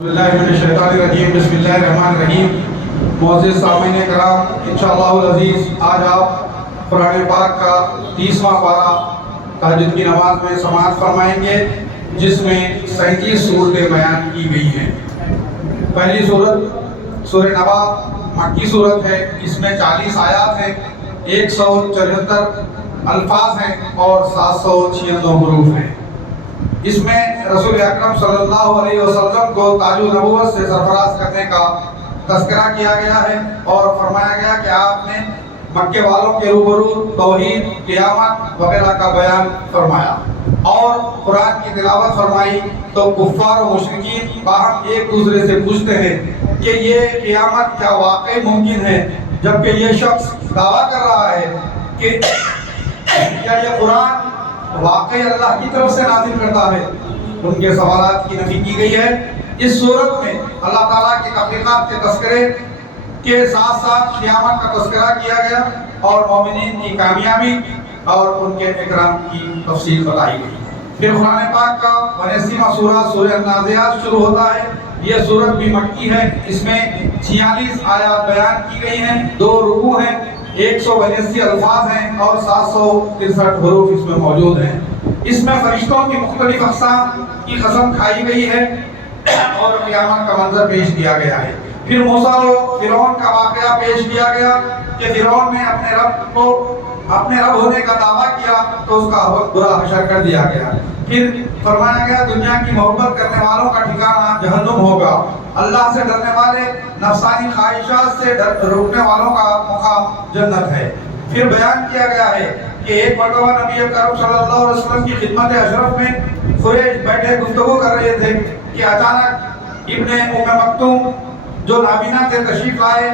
بسم اللہ الرحمن الرحیم۔ معزز سامعین کرام، انشاءاللہ العزیز آج آپ قرآن پاک کا 30واں پارہ تہجد کی نماز میں سماعت فرمائیں گے، جس میں 37 صورتیں بیان کی گئی ہیں۔ پہلی صورت سورہ نبا مکی صورت ہے، اس میں 40 آیات ہیں، 174 الفاظ ہیں اور 796 حروف ہیں۔ اس میں رسول اکرم صلی اللہ علیہ وسلم کو تاج النبوت سے سرفراز کرنے کا تذکرہ کیا گیا ہے اور فرمایا گیا کہ آپ نے مکے والوں کے روبرو توحید، قیامت وغیرہ کا بیان فرمایا اور قرآن کی تلاوت فرمائی۔ تو کفار و مشرکین باہم ایک دوسرے سے پوچھتے ہیں کہ یہ قیامت کیا واقعی ممکن ہے، جبکہ یہ شخص دعویٰ کر رہا ہے کہ کیا یہ قرآن واقعی اللہ کی طرف سے نازل کرتا ہے۔ ان کے سوالات کی نفی کی گئی ہے۔ اس صورت میں اللہ تعالیٰ کی تخلیقات کے تذکرے کے ساتھ ساتھ قیامت کا تذکرہ کیا گیا اور مومنین کی کامیابی اور ان کے اکرام کی تفصیل بتائی گئی۔ پھر قرآن پاک کا 82واں سورہ سورہ النازعات شروع ہوتا ہے۔ یہ سورت بھی مکی ہے، اس میں 46 آیات بیان کی گئی ہیں، 2 رکوع ہیں، 182 الفاظ ہیں اور 763 حروف اس میں موجود ہیں۔ اس میں فرشتوں کی مختلف اقسام کی قسم کھائی گئی ہے اور قیامت کا منظر پیش کیا گیا ہے۔ پھر موسیٰ و فرعون کا واقعہ پیش کیا گیا کہ فرعون نے اپنے رب ہونے کا دعویٰ کیا تو اس کا برا حشر کر دیا گیا۔ پھر فرمایا گیا دنیا کی محبت کرنے والوں کا ٹھکانہ جہنم ہوگا، اللہ سے ڈرنے والے نفسانی خواہشات سے روکنے والوں کا مقام جنت ہے۔ پھر بیان کیا گیا ہے کہ ایک مرتبہ نبی اکرم صلی اللہ علیہ وسلم کی خدمت اشرف میں قریش بیٹھے گفتگو کر رہے تھے کہ اچانک ابن ام مکتوم جو نابینا تھے تشریف لائے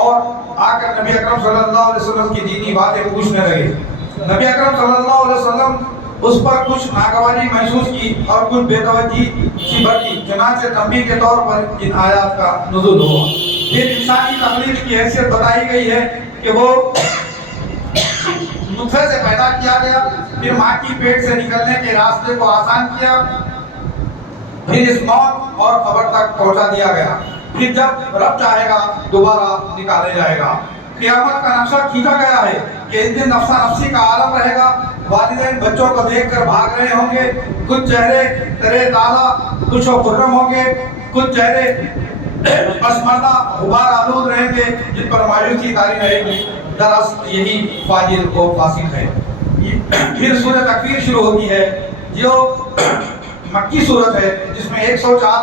اور آ کر نبی اکرم صلی اللہ علیہ وسلم کی دینی باتیں پوچھنے لگے۔ نبی اکرم صلی اللہ علیہ وسلم اس پر کچھ ناگواری محسوس کی اور کچھ بے توجہی سی برتی، چنانچہ تنبیہ کے طور پر ان آیات کا نزول ہوا۔ پھر انسانی تخلیق کی حیثیت بتائی گئی ہے کہ وہ نطفے سے پیدا کیا گیا، پھر ماں کی پیٹ سے نکلنے کے راستے کو آسان کیا، پھر اس موت اور قبر تک پہنچا دیا گیا، پھر جب رب چاہے گا دوبارہ نکالے جائے گا۔ قیامت کا نقشہ کھینچا گیا ہے کہ اس دن نفسا نفسی کا عالم رہے گا، والدین بچوں کو دیکھ کر بھاگ رہے ہوں گے، کچھ چہرے ترے تازہ خوش و خرم ہوں گے، کچھ چہرے پسماندہ غبار آلود رہیں گے جن پر مایوسی طاری رہے گی۔ دراصل یہی فاجر کو فاسق ہے۔ پھر سورہ تکویر شروع ہوتی ہے جو مکی صورت ہے، جس میں 104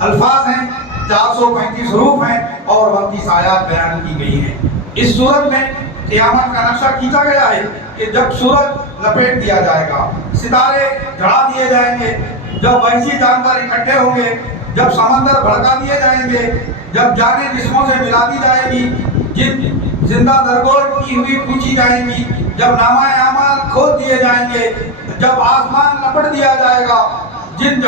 الفاظ ہیں، 435 حروف ہیں اور 32 آیات بیان کی گئی ہیں۔ اس صورت میں قیامت کا نقشہ کھینچا گیا ہے کہ جب سورج لپیٹ دیا جائے گا، ستارے جھڑا دیے جائیں گے، جب وحشی جانور اکٹھے ہوں گے، جب سمندر بھڑکا دیے جائیں گے، جب جانیں جسموں سے ملا دی جائے گی، جن زندہ درگور کی ہوئی پوچھی جائیں گی، جب نامہ اعمال کھول دیے جائیں گے، جب آسمان لپٹ دیا جائے گا، جب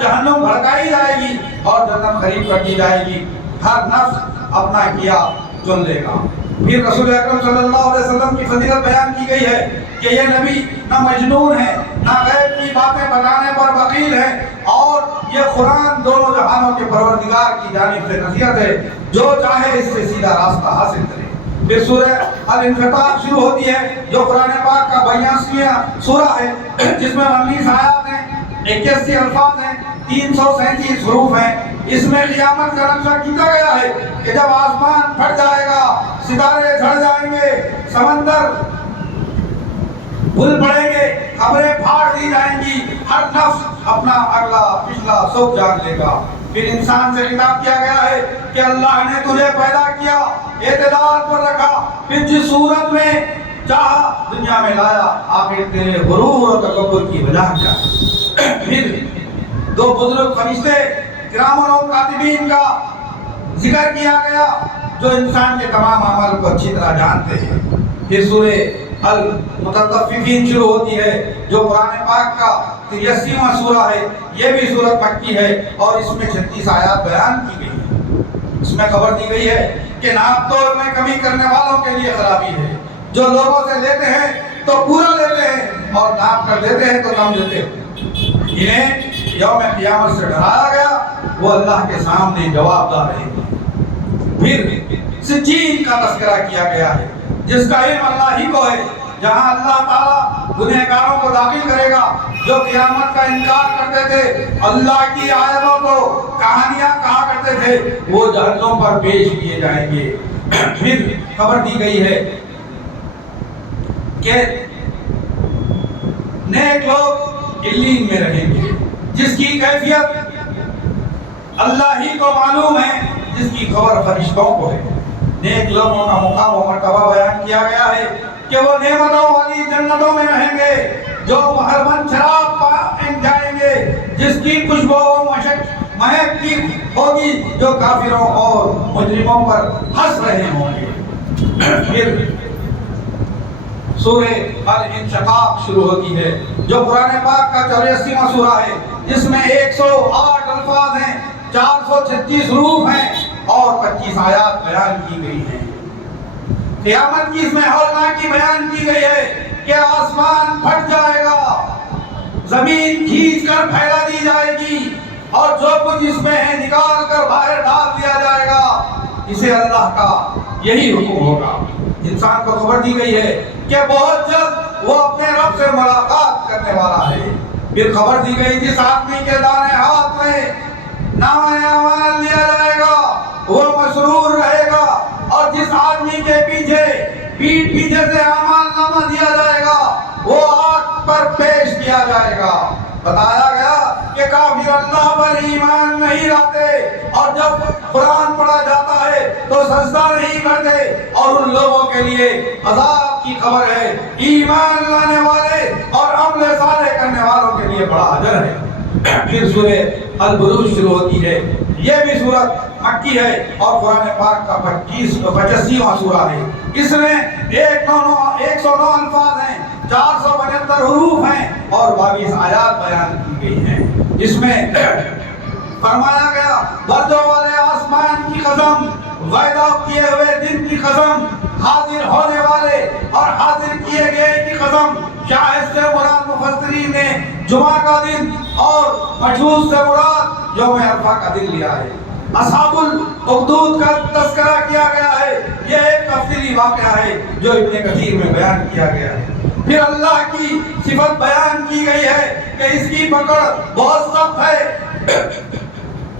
جہنم بھڑکائی جائے گی اور جنت قریب کر دی جائے گی، ہر نفس اپنا کیا چن لے گا۔ پھر رسول اکرم صلی اللہ علیہ وسلم کی فضیلت بیان کی گئی ہے کہ یہ نبی نہ مجنون ہے، نہ غیب کی باتیں بتانے پر بخیل ہے، اور یہ قرآن دونوں جہانوں کے پروردگار کی جانب سے نصیحت ہے، جو چاہے اس سے سیدھا راستہ حاصل کرے۔ پھر سورہ الانفطار شروع ہوتی ہے جو قرآن پاک کا 82واں سورہ ہے، جس میں 19 آیات ہیں، 81 الفاظ ہیں، 337 حروف ہیں۔ اس میں قیامت کا نقشہ کھینچا گیا ہے کہ جب آسمان پھٹ جائے گا، ستارے جھڑ جائیں گے، سمندر بھول پڑیں گے، قبریں پھاڑ دی جائیں گی، ہر نفس اپنا اگلا پچھلا سب جان لے گا۔ پھر انسان سے خطاب کیا گیا ہے کہ اللہ نے تجھے پیدا کیا، اعتدال پر رکھا، پھر جس صورت میں چاہا دنیا میں لایا، آخر تیرے غرور و تکبر کی وجہ کیا ہے۔ پھر 2 بزرگ فرشتے کرامن و کاتبین کا ذکر کیا گیا جو انسان کے تمام اعمال کو اچھی طرح جانتے ہیں۔ پھر سورہ المطففین شروع ہوتی ہے جو قرآن پاک کا 83واں سورہ ہے، یہ بھی سورت مکی ہے اور اس میں 36 آیات بیان کی گئی ہیں۔ اس میں خبر دی گئی ہے کہ ناپ تول میں کمی کرنے والوں کے لیے خرابی ہے، جو لوگوں سے لیتے ہیں تو پورا لیتے ہیں اور ناپ کر دیتے ہیں تو کم دیتے ہیں۔ انہیں یوم قیامت سے ڈرایا گیا وہ اللہ کے سامنے جواب دہ رہیں گے۔ پھر سجین کا تذکرہ کیا گیا ہے جس کا علم اللہ ہی کو ہے، جہاں اللہ تعالیٰ گنہگاروں کو داخل کرے گا جو قیامت کا انکار کرتے تھے، اللہ کی آیتوں کو کہانیاں کہا کرتے تھے، وہ جہنم پر پیش کیے جائیں گے۔ پھر خبر دی گئی ہے کہ نیک لوگ علیین میں رہیں گے جس کی کیفیت اللہ ہی کو معلوم ہے، جس کی خبر فرشتوں کو ہے۔ نیک لوگوں کا مقام و مرتبہ بیان کیا گیا ہے کہ وہ نعمتوں والی جنتوں میں رہیں گے جو مہربان شراب جائیں گے جس کی خوشبو مہک کی ہوگی، جو کافروں اور مجرموں پر ہنس رہے ہوں گے۔ پھر سورہ الانشقاق شروع ہوتی ہے جو قرآن پاک کا 84واں سورہ ہے، جس میں 108 الفاظ ہیں، 436 حروف ہیں اور 25 آیات بیان کی گئی ہیں۔ قیامت کی اس میں ہولناکی بیان کی گئی ہے کہ آسمان پھٹ جائے گا، زمین کھینچ کر پھیلا دی جائے گی اور جو کچھ اس میں ہے نکال کر باہر ڈال دیا جائے گا۔ اسے اللہ کا یہی حکم ہوگا۔ انسان کو خبر دی گئی ہے کہ بہت جلد وہ اپنے رب سے ملاقات کرنے والا ہے۔ پھر خبر دی گئی جس آدمی کے دائیں ہاتھ میں نامہ اعمال لیا جائے گا وہ مسرور رہے گا، اور جس آدمی کے پیٹھ پیچھے سے اعمال نامہ دیا جائے گا وہ آگ پر پیش کیا جائے گا۔ بتایا گیا کہ کافر اللہ پر ایمان نہیں لاتے اور جب قرآن پڑھا جاتا ہے تو سجدہ نہیں کرتے، اور ان لوگوں کے لیے عذاب کی خبر ہے۔ ایمان لانے والے اور عمل صالح کرنے والوں کے لیے بڑا اجر ہے۔ پھر سورہ البروج شروع ہوتی ہے، یہ بھی سورت مکی ہے اور قرآن پاک کا 85واں سورہ ہے۔ اس میں 109 الفاظ ہیں، 475 حروف ہیں اور 22 آیات بیان کی گئی ہیں۔ اس میں فرمایا گیا بردوں والے آسمان کی قسم، وعدہ کیے ہوئے دن کی قسم، حاضر ہونے والے اور حاضر کیے گئے کی قسم۔ شاہد سے مراد مفسرین نے جمعہ کا دن اور مجوس سے مراد یوم عرفہ کا دن لیا ہے۔ اصحاب الاخدود کا تذکرہ کیا گیا ہے، یہ ایک تفصیلی واقعہ ہے جو ابن کثیر میں بیان کیا گیا ہے۔ پھر اللہ کی صفت بیان کی گئی ہے کہ اس کی پکڑ بہت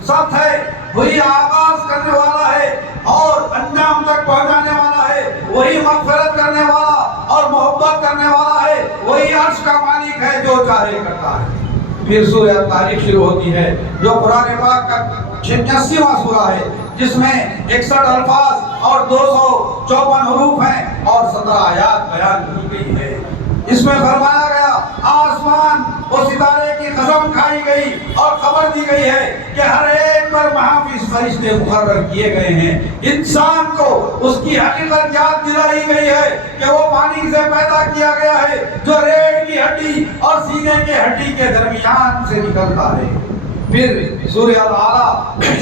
سخت ہے، وہی آغاز کرنے والا ہے اور انجام تک پہنچانے والا ہے، وہی مغفرت کرنے والا اور محبت کرنے والا ہے، وہی عرش کا مالک ہے جو چاہے کرتا ہے۔ پھر سورہ تاریخ شروع ہوتی ہے جو قرآن پاک کا 86واں سورہ ہے، جس میں 61 الفاظ اور 254 حروف ہیں اور 17 آیات بیان کی گئی ہے۔ اس میں فرمایا گیا آسمان و ستارے کی قسم کھائی گئی اور خبر دی گئی ہے کہ ہر ایک پر محافظ فرشتے مقرر کیے گئے ہیں۔ انسان کو اس کی حقیقت یاد دلائی گئی ہے کہ وہ پانی سے پیدا کیا گیا ہے جو ریڑھ کی ہڈی اور سینے کے ہڈی کے درمیان سے نکلتا ہے۔ پھر سورہ الاعلیٰ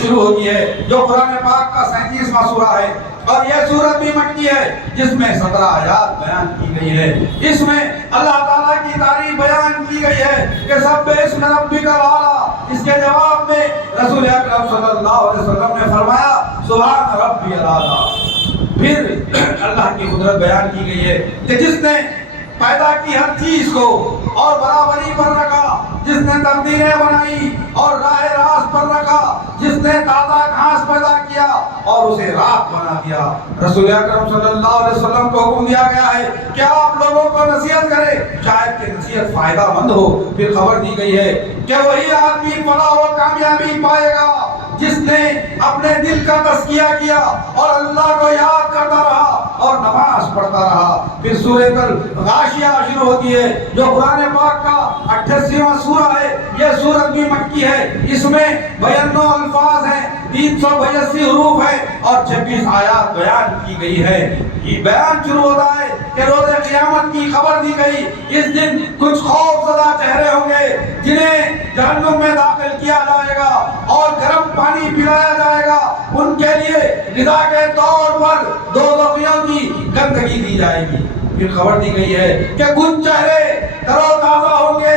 شروع ہوتی ہے جو قرآن پاک کا 37واں سورہ ہے اور یہ سورت بھی مکی ہے جس میں 17 آیات بیان کی گئی ہے۔ اس میں اللہ تعالیٰ کی تعریف بیان کی گئی ہے کہ سبح اسم ربک الاعلیٰ۔ اس کے جواب میں رسول اکرم صلی اللہ علیہ وسلم نے فرمایا سبحان ربی الاعلیٰ۔ پھر اللہ کی قدرت بیان کی گئی ہے کہ جس نے پیدا کی ہر چیز کو اور برابری پر رکھا، جس نے تقدیریں بنائی اور راہ راست پر رکھا، جس نے تازہ گھاس پیدا کیا اور اسے راکھ بنا دیا۔ رسول اکرم صلی اللہ علیہ وسلم کو حکم دیا گیا ہے کہ آپ لوگوں کو نصیحت کریں، شاید کہ نصیحت فائدہ مند ہو۔ پھر خبر دی گئی ہے کہ وہی آدمی فلاح و کامیابی پائے گا جس نے اپنے دل کا تزکیہ کیا اور اللہ کو یاد کرتا رہا اور نماز پڑھتا رہا۔ پھر سورہ غاشیہ شروع ہوتی ہے جو قرآن پاک کا 88واں سورہ ہے، یہ سورت بھی مکی ہے۔ اس میں 92 الفاظ ہیں، 382 حروف ہیں اور 26 آیات بیان کی گئی ہے۔ یہ بیان شروع ہوتا ہے کہ روز قیامت کی خبر دی گئی۔ اس دن کچھ خوف زدہ چہرے ہوں گے جنہیں جہنم میں داخل کیا جائے گا اور گرم پانی پلایا جائے گا، ان کے لیے غذا کے طور پر دوزخیوں کی گندگی دی جائے گی۔ پھر خبر دی گئی ہے کہ کچھ چہرے تر و تازہ ہوں گے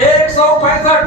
165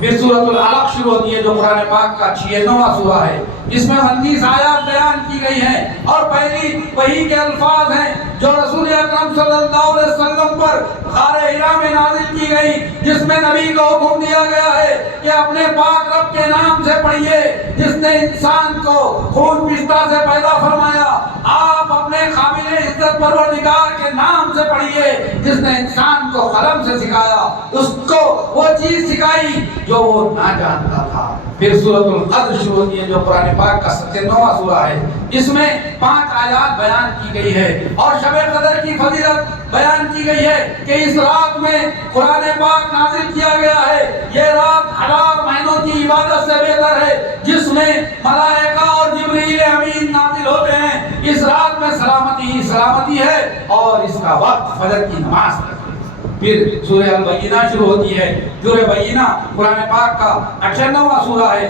پھر سورۃ العلق شروع ہوتی ہے جو قرآن پاک کا 96واں سورہ ہے، جس میں 19 آیات بیان کی گئی ہیں اور پہلی وحی کے الفاظ ہیں جو رسول اکرم صلی اللہ علیہ وسلم پر غار حرا میں نازل کی گئی، جس میں نبی کو حکم دیا گیا ہے کہ اپنے پاک رب کے نام سے پڑھیے جس نے انسان کو خون پستہ سے پیدا فرمایا۔ آپ اپنے قابل عزت پروردگار کے نام سے پڑھیے جس نے انسان کو قلم سے سکھایا، اس کو وہ چیز سکھائی جو وہ نہ جانتا تھا۔ پھر سورۃ القدر شروع ہوتی ہے جو قرآن پاک کا 97واں سورہ ہے، اس میں 5 آیات بیان کی گئی ہے اور شب قدر کی فضیلت بیان کی گئی ہے کہ اس رات میں قرآن پاک نازل کیا گیا ہے۔ یہ رات 1000 مہینوں کی عبادت سے بہتر ہے جس میں ملائکہ اور جبریل امین نازل ہوتے ہیں۔ اس رات میں سلامتی ہی سلامتی ہے اور اس کا وقت فجر کی نماز تک۔ پھر سورہ البینہ شروع ہوتی ہے۔ سورہ بینہ قرآن پاک کا 98واں سورہ ہے،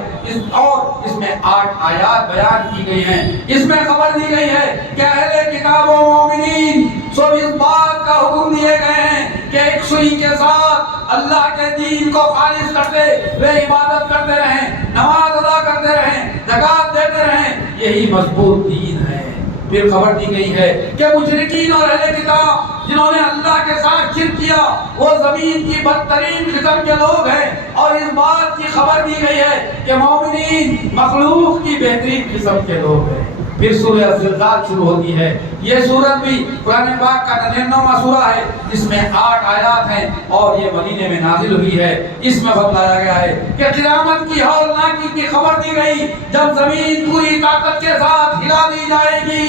اور اس میں 8 آیات بیان کی گئی ہیں۔ اس میں خبر دی گئی ہے کہ اہل کتاب و مومنین سب اس بات کا حکم دیے گئے ہیں کہ یکسوئی کے ساتھ اللہ کے دین کو خالص کرتے ہوئے عبادت کرتے رہیں، نماز ادا کرتے رہیں، زکوٰۃ دیتے رہیں، یہی مضبوط دین ہے۔ پھر خبر دی گئی ہے کہ مشرکین اور اہل کتاب جنہوں نے اللہ کے ساتھ شرک کیا وہ زمین کی بدترین قسم کے لوگ ہیں، اور اس بات کی خبر دی گئی ہے کہ مومنین مخلوق کی بہترین قسم کے لوگ ہیں۔ پھر سورہ الزلزال شروع ہوتی ہے۔ یہ سورت بھی قرآن پاک کا 99واں سورہ ہے، جس میں 8 آیات ہیں اور یہ مدینے میں نازل ہوئی ہے۔ اس میں بتلایا گیا ہے کہ قیامت کی ہولناکی کی خبر دی گئی جب زمین پوری طاقت کے ساتھ ہلا دی جائے گی،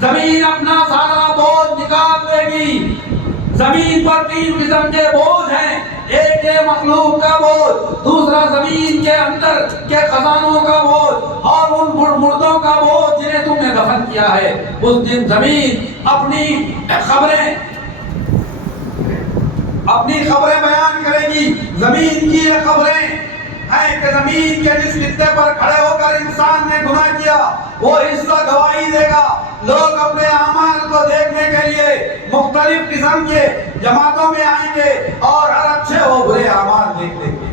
زمین اپنا سارا بوجھ نکال لے گی۔ زمین پر 3 قسم کے بوجھ ہیں، ایک ہے مخلوق کا بوجھ، دوسرا زمین کے اندر کے خزانوں کا بوجھ، اور ان مردوں کا بوجھ جنہیں تم نے دفن کیا ہے۔ اس دن زمین اپنی خبریں بیان کرے گی۔ زمین کی یہ خبریں ہیں کہ زمین کے جس خطے پر کھڑے ہو کر انسان نے گناہ کیا وہ حصہ گواہی دے گا۔ لوگ اپنے اعمال کو دیکھنے کے لیے مختلف قسم کے جماعتوں میں آئیں گے اور ہر اچھے و برے اعمال دیکھ لیں گے۔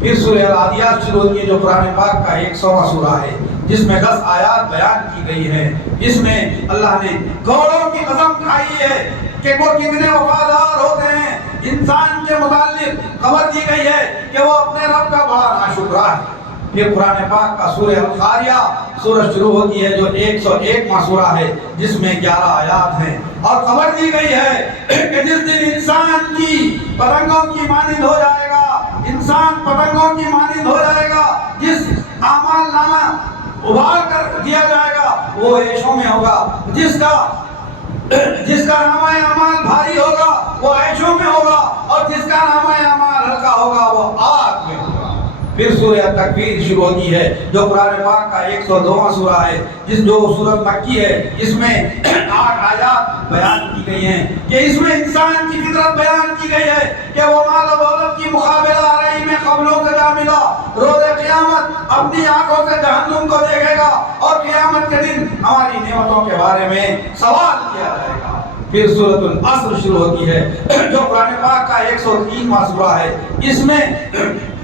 پھر سورہ العادیات شروع ہوتی ہے جو قرآن پاک کا 100واں سورہ ہے، جس میں 10 آیات بیان کی گئی ہیں۔ اس میں اللہ نے گھوڑوں کی قسم کھائی ہے کہ وہ کتنے وفادار ہوتے ہیں۔ انسان کے متعلق خبر دی گئی ہے کہ وہ اپنے رب کا بڑا ناشکرا ہے۔ یہ قرآن پاک کا سورہ القاریہ سورہ شروع ہوتی ہے جو 101واں سورہ ہے، جس میں 11 آیات ہیں، اور خبر دی گئی ہے کہ جس دن انسان کی پتنگوں کی مانند ہو جائے گا، انسان پتنگوں کی مانند ہو جائے گا، جس اعمال نامہ ابھار کر دیا جائے گا وہ عیشوں میں ہوگا، جس کا نامہ اعمال بھاری ہوگا وہ عیشوں میں ہوگا، اور جس کا نامہ اعمال ہلکا ہوگا وہ آگ میں ہوگا۔ پھر سورہ تکویر شروع ہوتی ہے جو قرآن پاک کا 102واں سورہ ہے، جو سورت مکی ہے۔ اس میں 8 آیات بیان کی گئی ہیں کہ اس میں انسان کی فطرت بیان کی گئی ہے کہ وہ مال و دولت کی مقابلہ آرائی میں قبلوں سے جا ملا، روز قیامت اپنی آنکھوں سے جہنم کو دیکھے گا، اور قیامت کے دن ہماری نعمتوں کے بارے میں سوال کیا جائے گا۔ پھر سورۃ العصر شروع ہوتی ہے جو قرآن پاک کا 103واں سورہ ہے۔ اس میں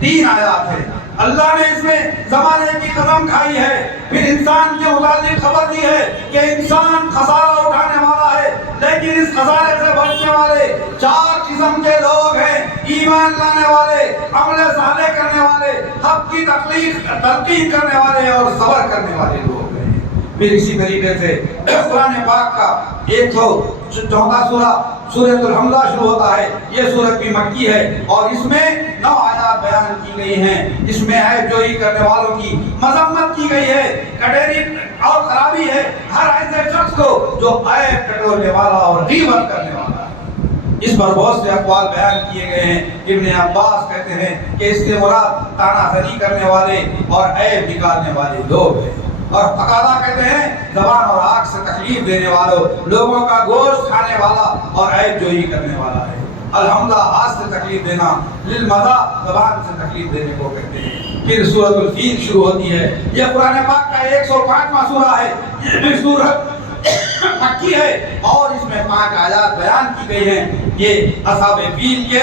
3 آیات ہیں۔ اللہ نے اس میں زمانے کی قسم کھائی ہے، پھر انسان کے متعلق خبر دی ہے کہ انسان خسارہ اٹھانے والا ہے، لیکن اس خسارے سے بچنے والے 4 قسم کے لوگ ہیں: ایمان لانے والے، عمل صالح کرنے والے، حق کی تلقین کرنے والے، اور صبر کرنے والے لوگ ہیں۔ پھر اسی طریقے سے قرآن پاک کا 114واں سورہ سورۃ الحمزہ شروع ہوتا ہے۔ یہ سورت بھی مکی ہے اور اس میں 9 آیات بیان کی گئی ہیں۔ اس میں عیب جوئی کرنے والوں کی مذمت کی گئی ہے، کٹیری اور خرابی ہے ہر ایسے شخص کو جو عیب ٹٹولنے والا اور غیبت کرنے والا ہے۔ اس پر بہت سے اقوال بیان کیے گئے ہیں۔ ابن عباس کہتے ہیں کہ اس سے مراد طعنہ زنی کرنے والے اور عیب نکالنے والے لوگ ہیں، اور قتادہ کہتے ہیں زبان اور آنکھ سے تکلیف دینے والوں، لوگوں کا گوشت کھانے والا اور عیب جوئی کرنے والا ہے۔ الحمدہ ہاتھ سے تکلیف دینا، للمزہ زبان سے تکلیف دینے کو کہتے ہیں۔ پھر سورۃ الفیل شروع ہوتی ہے۔ یہ قرآن پاک کا 105واں سورہ ہے۔ یہ بھی سورت مکی ہے اور اس میں 5 آیات بیان کی گئی ہیں. یہ اصحاب فیل کے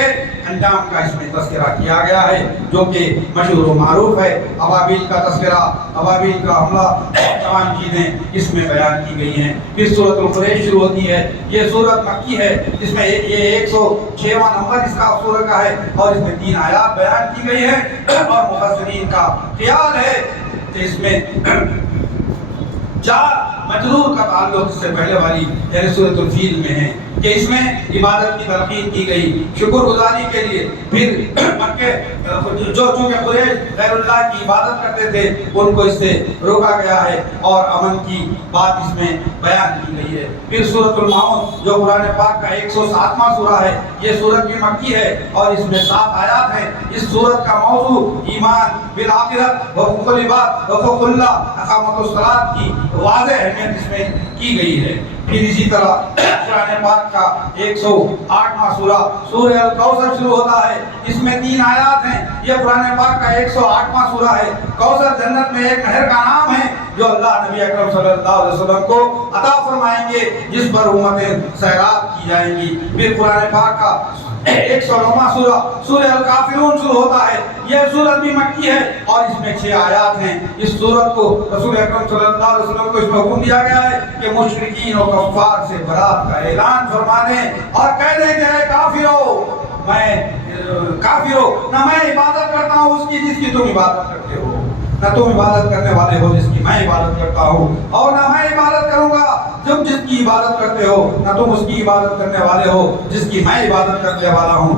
انجام کا اس میں تذکرہ کیا گیا ہے جو کہ مشہور و معروف ہے. ابابیل کا تذکرہ، ابابیل کا حملہ، تمام چیزیں اس میں بیان کی گئی ہیں. پھر سورۃ القریش شروع ہوتی ہے. یہ سورت مکی ہے. اس میں یہ 106واں نمبر اس کا سورہ کا ہے اور اس میں 3 آیات بیان کی گئی ہیں. اور مفسرین کا خیال ہے کہ اس میں 4 مجرور کا تعلق اس سے پہلے والی یعنی سورۃ الفیل میں ہے کہ اس میں عبادت کی تلقین کی گئی، شکر گزاری کے لیے. پھر مکے جو چونکہ قریش غیر اللہ کی عبادت کرتے تھے ان کو اس سے روکا گیا ہے اور امن کی بات اس میں بیان کی گئی ہے. پھر سورۃ المعون جو قرآن پاک کا 107واں سورہ ہے، یہ سورت بھی مکی ہے اور اس میں 7 آیات ہیں. اس سورت کا موضوع ایمان بالآخرت، حقوق العباد، حقوق اللہ، اقامت الصلاۃ کی واضح اہمیت اس میں کی گئی ہے. پھر اسی طرح قرآن پاک کا 108واں سورہ سورہ الکوثر شروع ہوتا ہے. اس میں 3 آیات ہیں. یہ قرآن پاک کا 108واں سورہ ہے. کوثر جنت میں ایک نہر کا نام ہے جو اللہ نبی اکرم صلی اللہ علیہ وسلم کو عطا فرمائیں گے جس پر امتیں سیراب کی جائیں گی. پھر قرآن پاک کا 109واں سورہ سورہ الکافرون شروع ہوتا ہے. یہ سورت بھی مکی ہے اور اس میں 6 آیات ہیں. اس سورت کو رسول اکرم صلی اللہ علیہ وسلم کو اس میں حکم دیا گیا ہے کہ مشرکین و کفار سے برات کا اعلان فرما دیں اور کہہ دیں کہ اے کافرو، نہ میں عبادت کرتا ہوں اس کی جس کی تم عبادت کرتے ہو، نہ تم عبادت کرنے والے ہو جس کی میں عبادت کرتا ہوں، اور نہ میں عبادت کروں گا تم جس کی عبادت کرتے ہو، نہ تم اس کی عبادت کرنے والے ہو جس کی میں عبادت کرنے والا ہوں.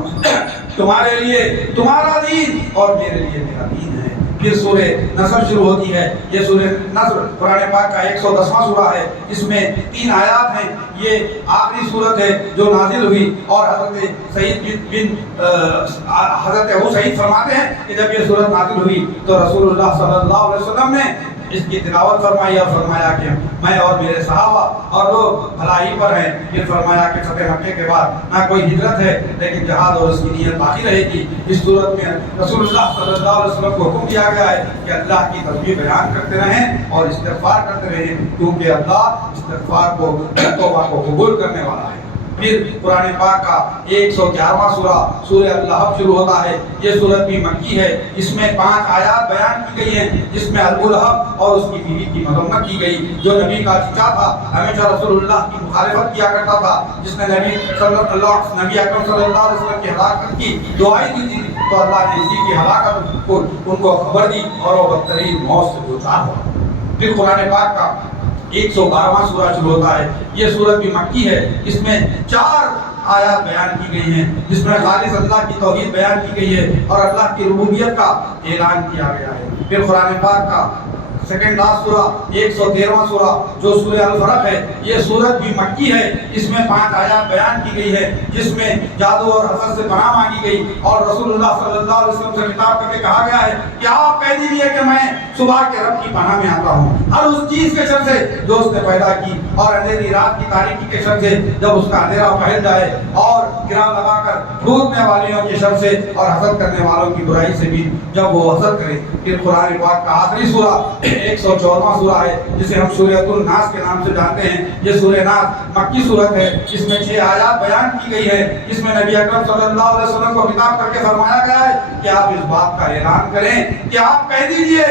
تمہارے لیے تمہارا دین اور میرے لیے میرا دین ہے. پھر سورہ نصر شروع ہوتی ہے. یہ سورہ نصر قرآن پاک کا 110واں سورہ ہے. اس میں 3 آیات ہیں. یہ آخری سورت ہے جو نازل ہوئی اور حضرت ابو سعید فرماتے ہیں کہ جب یہ سورت نازل ہوئی تو رسول اللہ صلی اللہ علیہ وسلم نے اس کی تلاوت فرمائی اور فرمایا کہ میں اور میرے صحابہ اور لوگ بھلائی پر ہیں. پھر فرمایا کہ فتح مکے کے بعد نہ کوئی ہجرت ہے لیکن جہاد اور اس کی نیت باقی رہے گی. اس صورت میں رسول اللہ صلی اللہ علیہ وسلم کو حکم دیا گیا ہے کہ اللہ کی تسبیح بیان کرتے رہیں اور استغفار کرتے رہیں کیونکہ اللہ استغفار کو توبہ کو قبول کرنے والا ہے. پھر قرآن پاک کا 111واں سورہ سورہ اللہب شروع ہوتا ہے. یہ سورت بھی مکی ہے. اس میں 5 آیات بیان کی گئی ہیں جس میں ابو لہب اور اس کی بیوی کی مذمت کی گئی جو نبی کا چچا تھا، ہمیشہ رسول اللہ کی مخالفت کیا کرتا تھا، جس نے نبی اکرم صلی اللہ علیہ وسلم کی ہلاکت کی دعائی دی تھی تو اللہ نے اسی کی ہلاکت کو ان کو خبر دی اور وہ بدترین موت سے دوچار ہوا. پھر قرآن پاک کا 112واں سورہ شروع ہوتا ہے. یہ سورت بھی مکی ہے. اس میں 4 آیات بیان کی گئی ہیں جس میں خالص اللہ کی توحید بیان کی گئی ہے اور اللہ کی ربوبیت کا اعلان کیا گیا ہے. پھر قرآن پاک کا سیکنڈ لاسٹ سورہ 113واں سورہ جو سورہ الفلق ہے. یہ سورت بھی مکی ہے. اس میں 5 آیات بیان کی گئی ہے جس میں جادو اور حسد سے پناہ مانگی گئی اور رسول اللہ صلی اللہ علیہ وسلم سے خطاب کر کے کہا گیا ہے کہ آپ کہہ دیجئے کہ میں صبح کے رب کی پناہ میں آتا ہوں ہر اس چیز کے شر سے جو اس نے پیدا کی اور اندھیری رات کی تاریکی کے شر سے جب اس کا اندھیرا پھیل جائے اور گرا لگا کر پھونکنے والیوں کے شر سے اور حسد کرنے والوں کی برائی سے بھی جب وہ حسد کرے. پھر قرآن پاک کا آخری سورہ 114واں سورہ ہے جسے ہم سورۃ الناس کے نام سے جانتے ہیں. یہ سورہ ناس مکی سورت ہے. اس میں 6 آیات بیان کی گئی ہے. اس میں نبی اکرم صلی اللہ علیہ وسلم کو خطاب کر کے فرمایا گیا ہے کہ آپ اس بات کا اعلان کریں کہ آپ کہہ دیجئے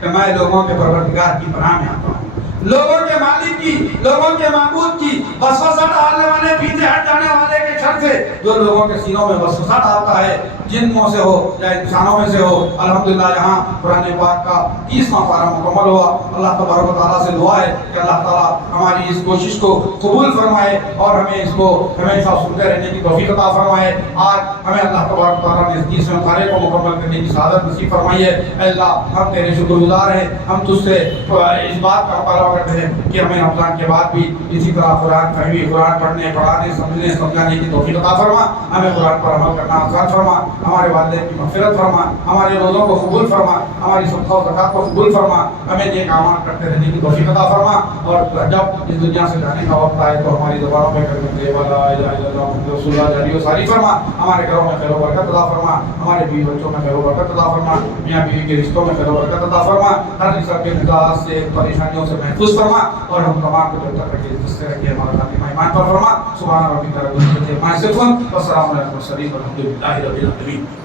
کہ میں لوگوں کے پروردگار کی پناہ میں آتا ہوں، لوگوں کے مالک کی، لوگوں کے معبود کی، وسوسہ ڈالنے والے، پیچھے ہٹ جانے والے کے شر سے جو لوگوں کے سینوں میں وسوسہ ڈالتا ہے، جنوں سے ہو یا انسانوں میں سے ہو. الحمدللہ یہاں قرآن پاک کا 30واں پارہ مکمل ہوا. اللہ تبارک و تعالیٰ سے دعا ہے کہ اللہ تعالیٰ ہماری اس کوشش کو قبول فرمائے اور ہمیں اس کو ہمیشہ سنتے رہنے کی توفیق عطا فرمائے. آج ہمیں اللہ تبارک و تعالیٰ نے اس 30ویں پارے کو مکمل کرنے کی سعادت نصیب فرمائی ہے. اے اللہ ہم تیرے شکر گزار ہیں. ہم تجھ سے اس بات کا مطالبہ کرتے ہیں کہ ہمیں رمضان کے بعد بھی اسی طرح قرآن فہمی، قرآن پڑھنے، پڑھانے، سمجھنے، سمجھانے کی توفیق عطا فرما. ہمیں قرآن پر عمل کرنا آسان فرما. ہمارے والدین کی مغفرت فرما. ہمارے روزوں کو قبول فرما. ہماری صدقہ و زکات کو قبول فرما. ہمیں نیک اعمال کرتے رہنے کی توفیق عطا فرما. اور جب اس دنیا سے جانے کا وقت آئے تو ہماری زبانوں میں کلمۃ لا الہ الا اللہ محمد رسول اللہ جاری و ساری فرما. ہمارے گھروں میں خیر و برکت عطا فرما. ہمارے بیوی بچوں میں خیر و برکت عطا فرما. میاں بیوی کے رشتوں میں خیر و برکت عطا فرما. ہر قسم کے مزاج سے، پریشانیوں سے محفوظ محفوظ فرما اور ہم تمام کو جب تک رکھے جس سے رکھے ہمارا خاتمہ ایمان پر فرما. سبحان ربک رب العزت عما یصفون وسلام علی المرسلین والحمد للہ رب العالمین.